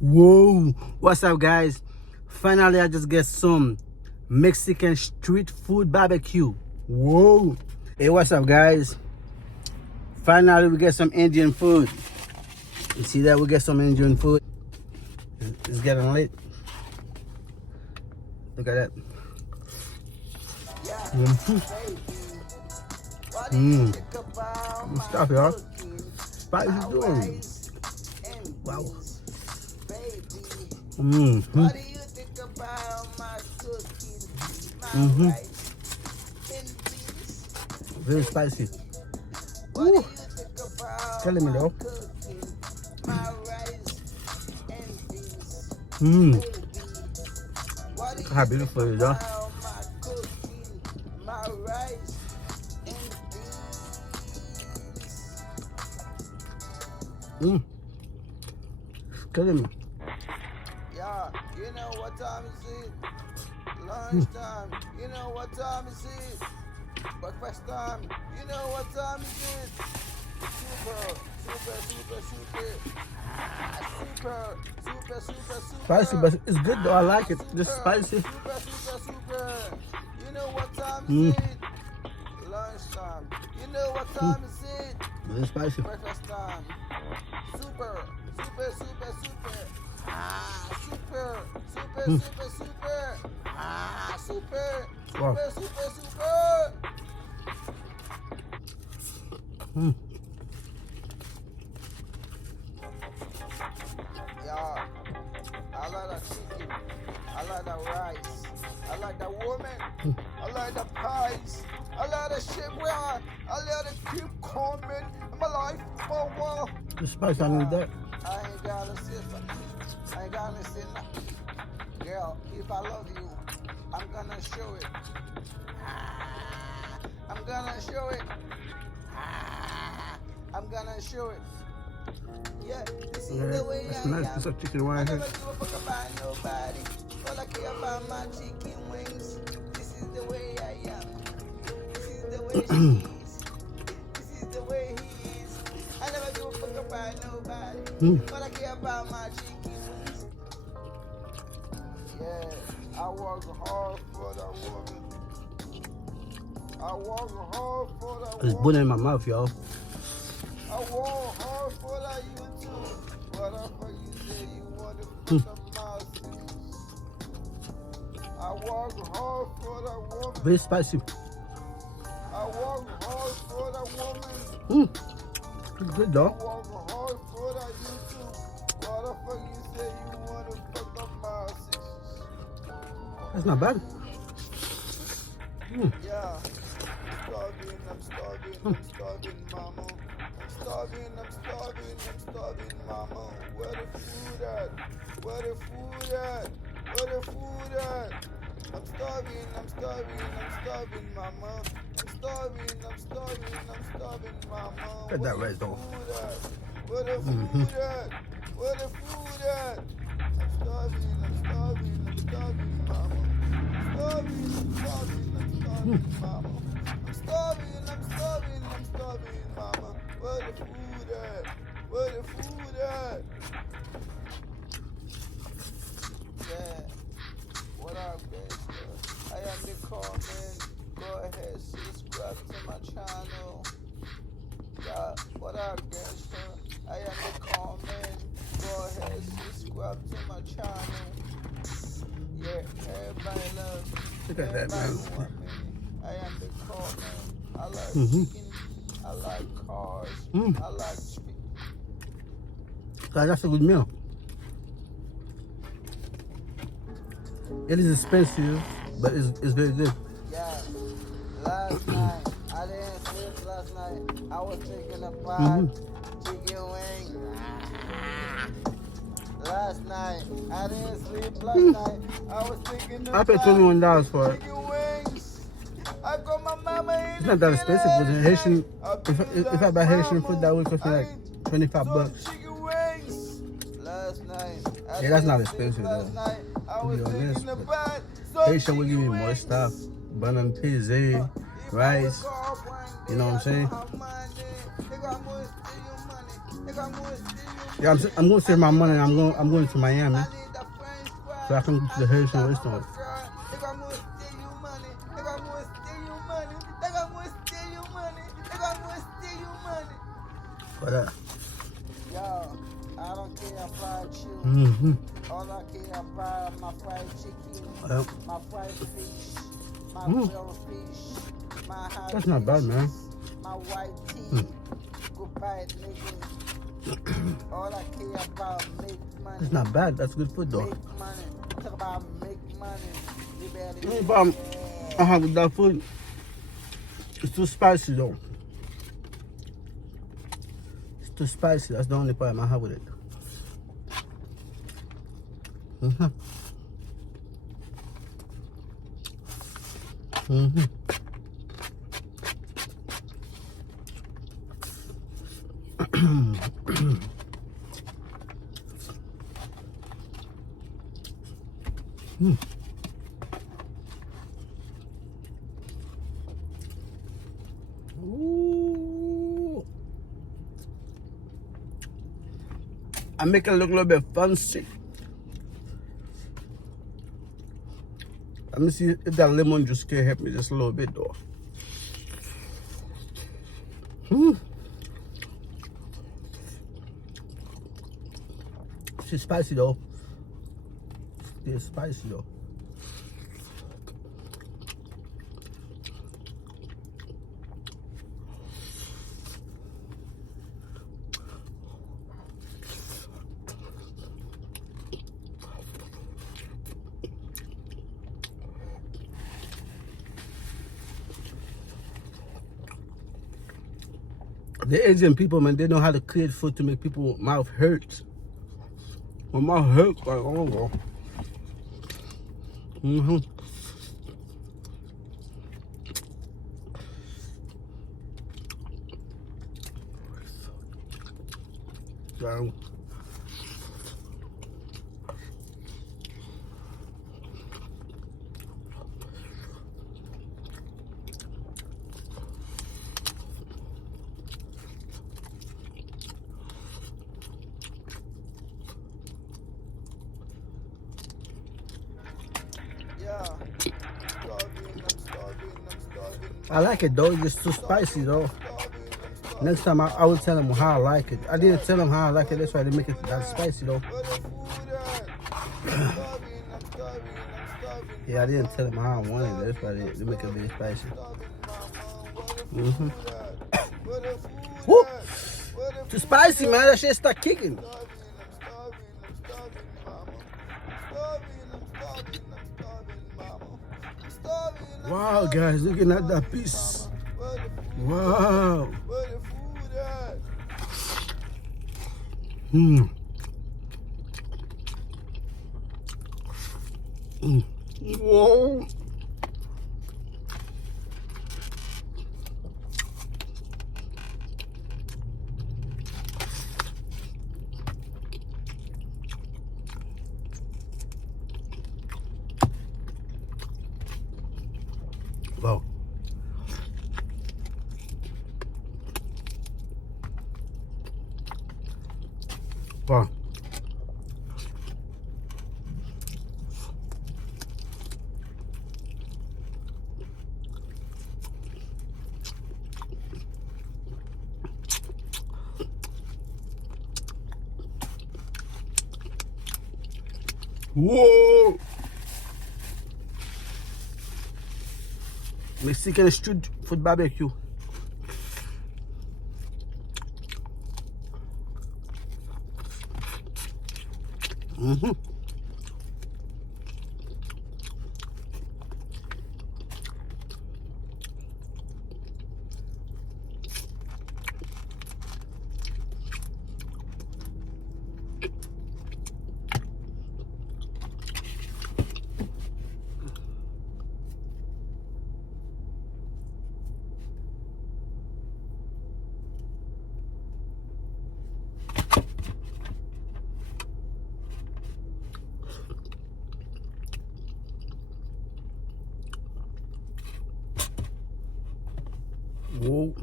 Whoa, what's up, guys? Finally, I just get some Mexican street food barbecue. Whoa, hey, what's up, guys? Finally, we get some Indian food. You see that? We get some Indian food. It's getting late. Look at that. Stuff, y'all. Spicy doing. Wow. Very spicy. Ooh. Telling me though. How beautiful it is, y'all. Killing me. Yeah, you know what time is it? Lunchtime. You know what time is it? Breakfast time. You know what time is it? Super. Spicy, but it's good though. I like it. Just spicy. Super. You know what time is it? Lunchtime. You know what time is it? Very spicy. Breakfast time. Super. Super. Wow. Super. Yeah, I like that chicken. I like that rice. I like that woman. I like the pies. I like the shit where I let it keep coming in my life for a while. The spice, I need that. I ain't gotta say something. I ain't gotta say nothing. Girl, if I love you, I'm gonna show it. I'm gonna show it. I'm gonna show it. Yeah, this is the way That's I nice. am. Put some chicken wine I here. never give a fuck about nobody. All I care about my chicken wings. This is the way I am. This is the way she is. This is the way he is. I never give a fuck about nobody. All I care about my chicken wings. Yeah, I work hard for that woman. I work hard for that It's woman. burning in my mouth, y'all. I work hard for that YouTube. Whatever you say you want to put the mouth. I work hard for that woman. Very spicy. I work hard for that woman. It's good though. I work hard for that YouTube. Whatever you say you want to put the mouth. That's not bad. Yeah. I'm starving, mama. I'm starving, mama. Where the food at? I'm starving, mama. I'm starving, mama. Get that right though. Where the food at? I'm starving, mama. I'm starving, mama. I'm starving, mama. Where the food at? Yeah. What up, gangster? I am the comment. Go ahead, subscribe to my channel. Yeah. What up, gangster? I am the comment. Go ahead, subscribe to my channel. Yeah, everybody loves. Look at that, man. I am the comment. I like chicken. I like cars. I like speed. That's a good meal. It is expensive, but it's very good. Yeah. Last night, I didn't sleep last night. I was taking a bath, chicken wing. Last night, I didn't sleep last night. I was taking a I paid bath, $21 for it. chicken wings. I got my mama in It's not that expensive, but the Haitian, the if I buy Haitian food, that would cost me like 25 bucks. chicken wings. Last night. Yeah, that's not expensive though. Last night, I was To be honest, taking a but bath. Haitian will give me more stuff. Bun pizza, rice. You know what I'm saying? They got more steal your money. Yeah, I'm going to save my money. I'm going to Miami I need the French fry. so I can go to the Haitian restaurant. They got more steal you money. They got more steal you money. They got more steal you money. They got more steal you money. But Yo, I don't care about you. mm-hmm. All I care about my fried chicken, Yep. my fried fish, my Mm. grilled fish, my hot That's not bad, man. my white tea. Goodbye, nigga. All I care about make money. It's not bad. That's good food though. Make money. Talk about make money. You better The only problem I have with that food, it's too spicy though. It's too spicy. That's the only problem I have with it. Mm-hmm. Mm-hmm. Mm. Ooh. I make it look a little bit fancy. Let me see if that lemon juice can help me just a little bit though. It's spicy though. It's spicy though. The Asian people, man, they know how to create food to make people mouth hurt. My mouth hurts like, oh, bro. Mm-hmm. So, I like it though, it's just too spicy though. Next time I will tell them how I like it. I didn't tell them how I like it, that's why they make it that spicy though. Yeah, I didn't tell them how I wanted it, that's why they make it very spicy. Mm-hmm. Woo! Too spicy, man, that shit start kicking. Wow, guys, looking at that piece. Wow. Hmm. Whoa. Wow. Wow. Whoa. Mexican street food barbecue. Mm-hmm. Whoa.